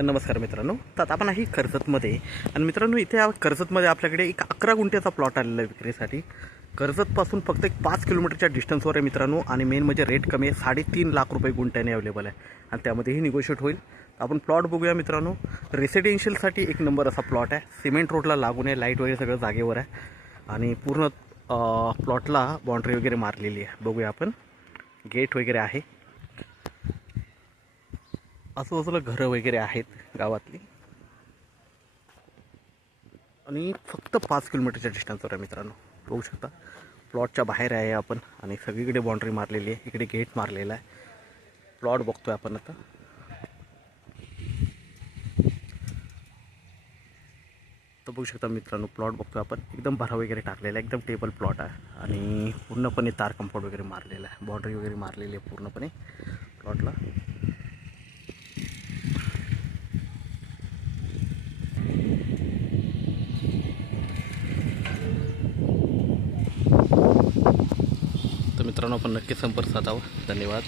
नमस्कार मित्रांनो. तर आता आपण आहे कर्जतमध्ये आणि मित्रांनो इथे कर्जतमध्ये आपल्याकडे एक 11 गुंठ्याचा प्लॉट आलेला आहे विक्रीसाठी. कर्जतपासून फक्त एक 5 किलोमीटरच्या डिस्टन्सवर आहे मित्रांनो आणि मेन म्हणजे रेट कमी आहे. 3.5 लाख रुपये गुंठ्याने अवेलेबल आहे आणि त्यामध्येही निगोशिएट होईल. आपण प्लॉट बघूया मित्रांनो. रेसिडेन्शियलसाठी एक नंबर असा प्लॉट आहे. सिमेंट रोडला लागून आहे, लाईट वगैरे सगळं जागेवर आहे आणि पूर्ण प्लॉटला बाउंड्री वगैरे मारलेली आहे. बघूया आपण. गेट वगैरे आहे, आजूबाजूला घरं वगैरे आहेत गावातली आणि फक्त 5 किलोमीटरच्या डिस्टन्सवर आहे मित्रांनो. बघू शकता प्लॉटच्या बाहेर आहे आपण आणि सगळीकडे बाउंड्री मारलेली आहे. इकडे गेट मारलेला आहे. प्लॉट बघतोय आपण आता. तर बघू शकता मित्रांनो, प्लॉट बघतोय आपण. एकदम भरा वगैरे टाकलेला आहे, एकदम टेबल प्लॉट आहे आणि पूर्णपणे तार कंपाऊंड वगैरे मारलेला आहे. बाउंड्री वगैरे मारलेली आहे पूर्णपणे प्लॉटला. तर मित्रांनो आपण नक्की संपर्क साधावा. धन्यवाद.